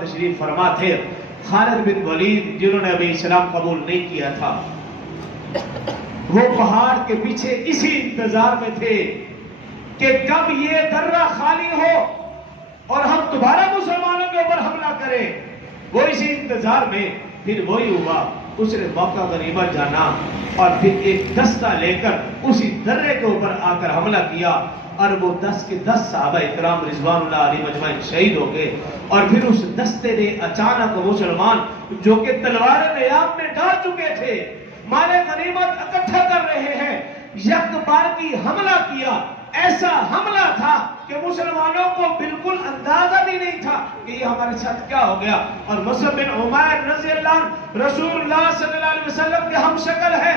تشریف فرما تھے خالد بن ولید جنہوں نے ابھی اسلام قبول نہیں کیا تھا، وہ پہاڑ کے پیچھے اسی انتظار میں تھے کہ کب یہ درہ خالی ہو اور ہم دوبارہ مسلمانوں کے اوپر حملہ کریں۔ وہ اسی انتظار میں پھر وہی ہوا، اس نے موقع غنیمت جانا اور پھر ایک دستہ لے کر اسی درے کے اوپر آ کر حملہ کیا، اور وہ 10 کے 10 صحابہ اکرام رضوان اللہ علیہ مجمعین شہید ہو گئے۔ اور پھر اس دستے نے اچانک مسلمان جو کہ تلواریں نیام میں ڈال چکے تھے، مال غنیمت اکٹھا کر رہے ہیں، یک بار کی حملہ کیا۔ ایسا حملہ تھا کہ مسلمانوں کو بالکل اندازہ بھی نہیں تھا کہ یہ ہمارے ساتھ کیا ہو گیا۔ اور مصعب بن عمیر رضی اللہ عنہ رسول اللہ صلی اللہ علیہ وسلم کے ہم شکل ہے،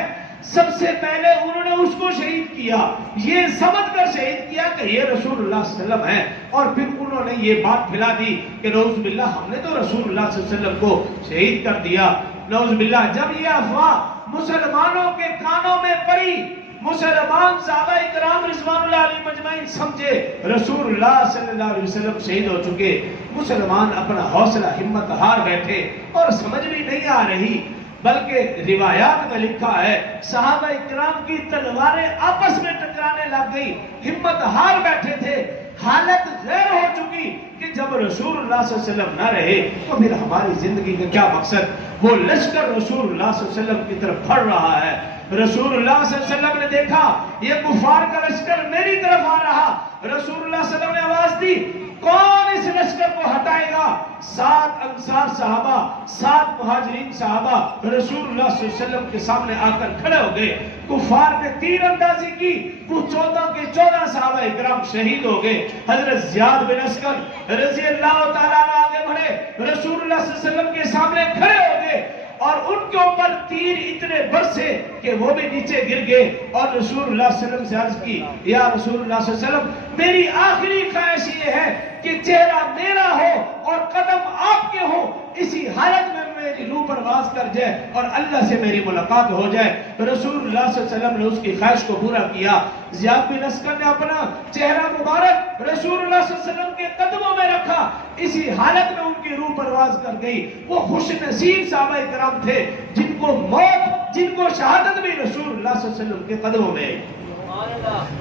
سب سے پہلے انہوں نے اس کو شہید کیا، یہ سمجھ کر شہید کیا کہ یہ رسول اللہ صلی اللہ علیہ وسلم ہے، اور پھر انہوں نے یہ بات پھیلا دی کہ نعوذ باللہ ہم نے تو رسول اللہ صلی اللہ علیہ وسلم کو شہید کر دیا۔ نعوذ باللہ جب یہ افواہ مسلمانوں کے کانوں میں پڑی، مسلمان صحابہ اکرام رضوان اللہ علیہ مجمعین سمجھے رسول اللہ صلی اللہ علیہ وسلم شہید ہو چکے، مسلمان اپنا حوصلہ ہمت ہار بیٹھے اور سمجھ بھی نہیں آ رہی، بلکہ روایات میں لکھا ہے صحابہ اکرام کی تلواریں آپس میں ٹکرانے لگ گئی، ہمت ہار بیٹھے تھے، حالت غیر ہو چکی کہ جب رسول اللہ صلی اللہ علیہ وسلم نہ رہے تو پھر ہماری زندگی کا کیا مقصد۔ وہ لشکر رسول اللہ صلی اللہ علیہ وسلم کی طرف بڑھ رہا ہے، رسول اللہ صلی اللہ علیہ وسلم نے دیکھا یہ کفار کا لشکر میری طرف آ رہا، رسول اللہ صلی اللہ علیہ وسلم نے آواز دی کون اس لشکر کو ہٹائے گا؟ 7 انصار صحابہ، 7 مہاجرین صحابہ رسول اللہ صلی اللہ علیہ وسلم کے سامنے آ کر کھڑے ہو گئے۔ کفار نے تیر اندازی کی، کچھ 14 کے 14 صحابہ اکرام شہید ہو گئے۔ حضرت زیاد بن اسکر رضی اللہ تعالیٰ عنہ آگے بڑھے، رسول اللہ صلی اللہ علیہ وسلم کے سامنے کھڑے ہو گئے، اور ان کے اوپر تیر اتنے برسے کہ وہ بھی نیچے گر گئے، اور رسول اللہ صلی اللہ علیہ وسلم سے عرض کی یا رسول اللہ صلی اللہ علیہ وسلم میری آخری خواہش یہ ہے کہ چہرہ میرا ہو اور قدم آپ کے ہو، اسی حالت میں میری روح پرواز کر جائے اور اللہ سے میری ملاقات ہو جائے۔ رسول اللہ صلی اللہ علیہ وسلم نے اس کی خواہش کو پورا کیا۔ زیاد بن اسکر نے اپنا چہرہ مبارک رسول اللہ صلی اللہ علیہ وسلم کے قدموں میں رکھا، اسی حالت میں ان کی روح پرواز کر گئی۔ وہ خوش نصیب صحابہ اکرام تھے جن کو موت، جن کو شہادت بھی رسول اللہ صلی اللہ علیہ وسلم کے قدموں میں۔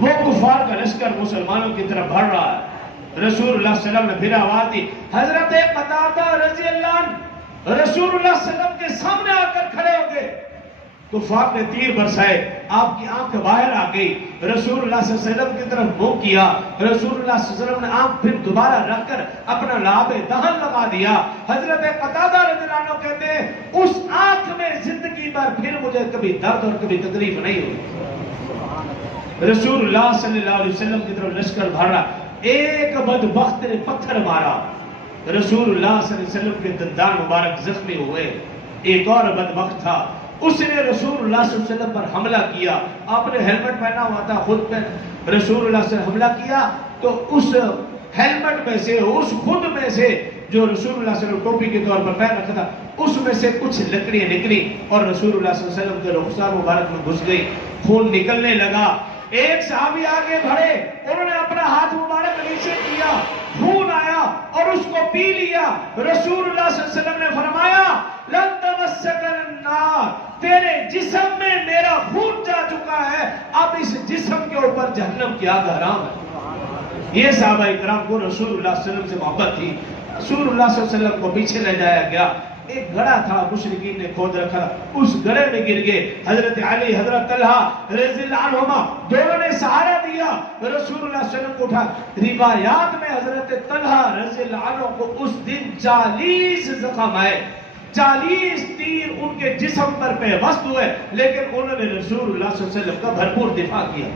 وہ کفار کا لشکر مسلمانوں کی طرف بڑھ رہا ہے، رسول اللہ صلی اللہ علیہ وسلم نے پھر آواز دی، حضرت قتادہ رضی اللہ عنہ رسول اللہ صلی اللہ علیہ وسلم کے سامنے آ کر کھڑے ہو گئے، کفار نے تیر برسائے، آپ کی آنکھ باہر آ گئی، رسول اللہ صلی اللہ علیہ وسلم کی طرف منہ کیا، رسول اللہ صلی اللہ علیہ وسلم نے آنکھ پھر دوبارہ رکھ کر اپنا لعاب دہن لگا دیا۔ حضرت قتادہ رضی اللہ عنہ کہتے ہیں اس آنکھ میں زندگی بھر پھر مجھے کبھی درد اور کبھی تکلیف نہیں ہوئی۔ رسول اللہ صلی اللہ علیہ وسلم کی طرف لشکر بھاڑا، ایک بدبخت نے پتھر مارا، رسول اللہ صلی اللہ علیہ وسلم کے دندان مبارک زخمی ہوئے۔ ایک اور بدبخت تھا، اس نے رسول اللہ صلی اللہ علیہ وسلم پر حملہ کیا، آپ نے ہیلمٹ پہنا ہوا تھا خود پہ، رسول اللہ صلی اللہ علیہ وسلم حملہ کیا تو اس ہیلمٹ میں سے، اس خود میں سے جو رسول اللہ صلی اللہ علیہ وسلم ٹوپی کے طور پر پہن رکھا تھا، اس میں سے کچھ لکڑیاں نکلی اور رسول اللہ صلی اللہ علیہ وسلم کے رخسار مبارک میں گھس گئی، خون نکلنے لگا۔ ایک صحابی آگے بڑھے، انہوں نے اپنا ہاتھ مبارک نیچے کیا، خون آیا اور اس کو پی لیا۔ رسول اللہ صلی اللہ علیہ وسلم نے فرمایا لن تمسک النار، تیرے جسم میں میرا خون جا چکا ہے، اب اس جسم کے اوپر جہنم کی آگ حرام ہے۔ یہ صحابہ اکرام کو رسول اللہ صلی اللہ علیہ وسلم سے محبت تھی، رسول اللہ صلی اللہ علیہ وسلم کو پیچھے لے جایا گیا، ایک گڑھا تھا مشرکین نے کھود رکھا، اس گڑھے میں گر گئے، حضرت علی حضرت طلحہ رضی اللہ عنہما دونوں نے سہارا دیا، رسول اللہ صلی اللہ علیہ وسلم کو اٹھا۔ روایات میں حضرت طلحہ رضی اللہ عنہ کو اس دن 40 زخم آئے، 40 تیر ان کے جسم پر پیوست ہوئے، لیکن انہوں نے رسول اللہ صلی اللہ علیہ وسلم کا بھرپور دفاع کیا۔